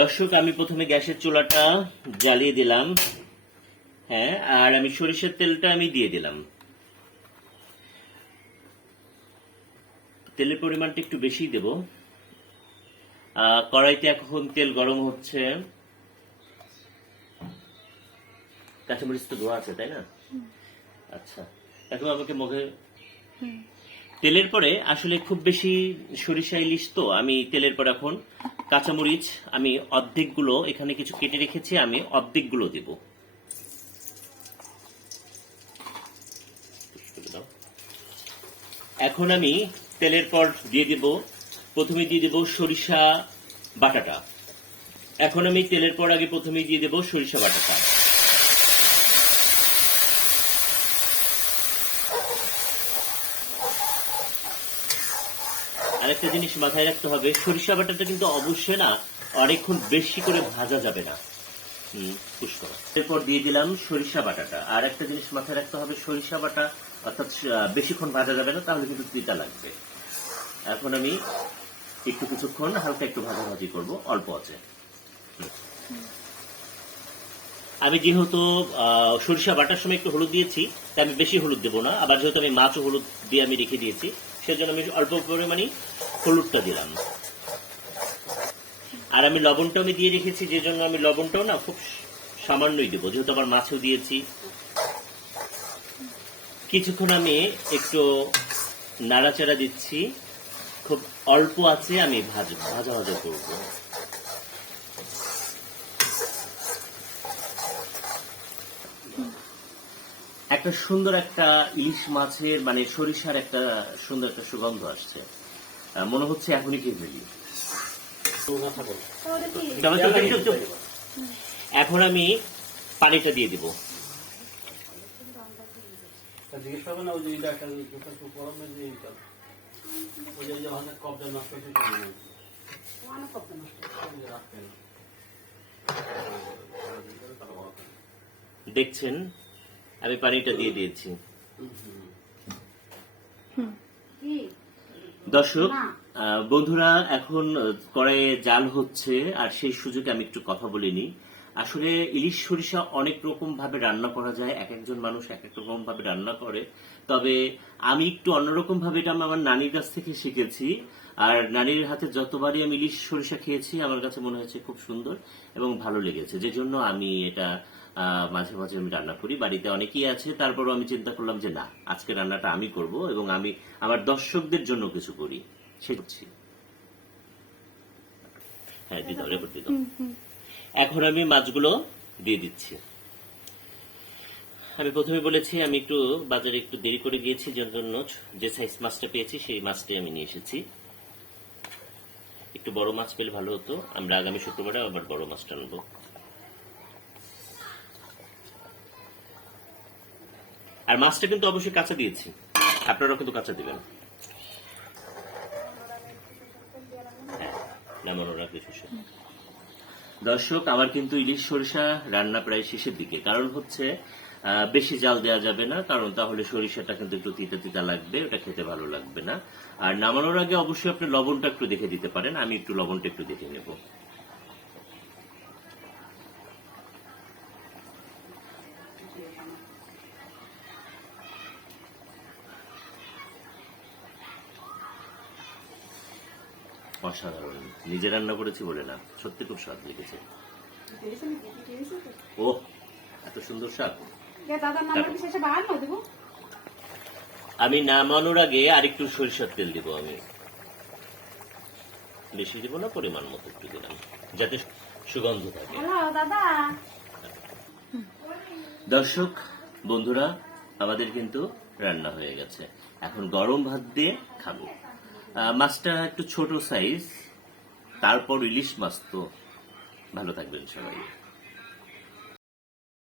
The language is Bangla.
দর্শক, আমি প্রথমে গ্যাসের চুলাটা জ্বালিয়ে দিলাম। হ্যাঁ, আর আমি সরিষার তেলটা আমি দিয়ে দিলাম। তেলের পরিমাণটা একটু বেশি দেব। কড়াইতে এখন তেল গরম হচ্ছে। কাঁচামরিচ তো ধোয়া আছে, তাই না? আচ্ছা, এখন আমাকে মুখে তেলের পরে আসলে খুব বেশি সরিষা ইলিশ তো আমি তেলের পরে এখন কাঁচামরিচ আমি অর্ধেকগুলো এখানে কিছু কেটে রেখেছি, আমি অর্ধেকগুলো দেব। এখন আমি তেলের পর দিয়ে দেব, প্রথমে দিয়ে দেব সরিষা বাটাটা। এখন আমি তেলের পর আগে প্রথমে দিয়ে দেব সরিষা বাটাটা। আরেকটা জিনিস মাথায় রাখতে হবে, সরিষা বাটাটা কিন্তু অবশ্যই না অনেকক্ষণ বেশি করে ভাজা যাবে না। এরপর দিয়ে দিলাম সরিষা বাটাটা। আর একটা জিনিস মাথায় রাখতে হবে, সরিষা বাটা অর্থাৎ বেশিক্ষণ ভাজা যাবে না, তাহলে কিন্তু তিতা লাগবে। এখন আমি কিছুক্ষণ হালকা একটু ভাজাভাজি করব অল্প আছে। আমি যেহেতু সরিষা বাটার সময় একটু হলুদ দিয়েছি, তাই আমি বেশি হলুদ দেবো না। আবার যেহেতু আমি মাছও হলুদ দিয়ে আমি রেখে দিয়েছি, সেজন্য আমি অল্প পরিমাণে হলুদটা দিলাম। আর আমি লবণটা আমি দিয়ে রেখেছি, যে জন্য আমি লবণটাও না খুব সামান্যই দেবো, যেহেতু আবার মাছও দিয়েছি। কিছুক্ষণ আমি একটু নাড়াচাড়া দিচ্ছি, খুব অল্প আছে আমি ভাজা ভাজা করব। একটা সুন্দর একটা ইলিশ মাছের মানে সরিষার একটা সুন্দর একটা সুগন্ধ আসছে, মনে হচ্ছে এখনই খেয়ে ফেলি। এখন আমি পানিটা দিয়ে দিব। দেখছেন আমি পানিটা দিয়ে দিয়েছি। দর্শক বন্ধুরা, এখন কড়াইয়ে জাল হচ্ছে, আর সেই সুযোগে আমি একটু কথা বলিনি। আসলে ইলিশ সরিষা অনেক রকম ভাবে রান্না করা যায়, এক একজন মানুষ এক এক রকম ভাবে রান্না করে। তবে আমি একটু অন্যরকম ভাবে এটা আমার নানির কাছ থেকে শিখেছি। আর নানির হাতে যতবারই আমি ইলিশ সরিষা খেয়েছি, আমার কাছে মনে হয়েছে খুব সুন্দর এবং ভালো লেগেছে, যে জন্য আমি এটা মাঝে মাঝে আমি রান্না করি। বাড়িতে অনেকেই আছে, তারপরও আমি চিন্তা করলাম যে না, আজকে রান্নাটা আমি করব এবং আমি আমার দর্শকদের জন্য কিছু করি, সেটাই। হ্যাঁ, দিতে হবে, দিতে। এখন আমি মাছগুলো দিয়ে দিচ্ছি। আমি প্রথমে বলেছি আমি একটু বাজারে একটু দেরি করে গিয়েছি, যার জন্য যে সাইজ মাছটা পেয়েছি সেই মাছটাই আমি নিয়ে এসেছি। একটু বড় মাছ পেলে ভালো হতো, আমরা আগামী শুক্রবারে আবার বড় মাছটা আনবো। আর মাছটা কিন্তু অবশ্যই কাঁচা দিয়েছি, আপনারাও কিন্তু কাঁচা দিবেন। দর্শক, আমার কিন্তু ইলিশ সরিষা রান্না প্রায় শেষের দিকে। কারণ হচ্ছে বেশি জাল দেওয়া যাবে না, কারণ তাহলে সরিষাটা কিন্তু একটু তিতা তিতা লাগবে, ওটা খেতে ভালো লাগবে না। আর নামানোর আগে অবশ্যই আপনি লবণটা একটু দেখে দিতে পারেন, আমি একটু লবণটা একটু দেখে নেব। অসাধারণ, নিজে রান্না করেছি বলে না, সত্যি খুব স্বাদ লেগেছে। ও, এত সুন্দর স্বাদ। আমি নামানোর আগে আরেকটু সরিষার তেল দিব, আমি বেশি দিব না, পরিমাণ মতো একটু দিলাম, যাতে সুগন্ধ থাকে। দর্শক বন্ধুরা, আমাদের কিন্তু রান্না হয়ে গেছে, এখন গরম ভাত দিয়ে খাবো। মাছটা একটু ছোট সাইজ, তারপর ইলিশ মাছ তো। ভালো থাকবেন সবাই।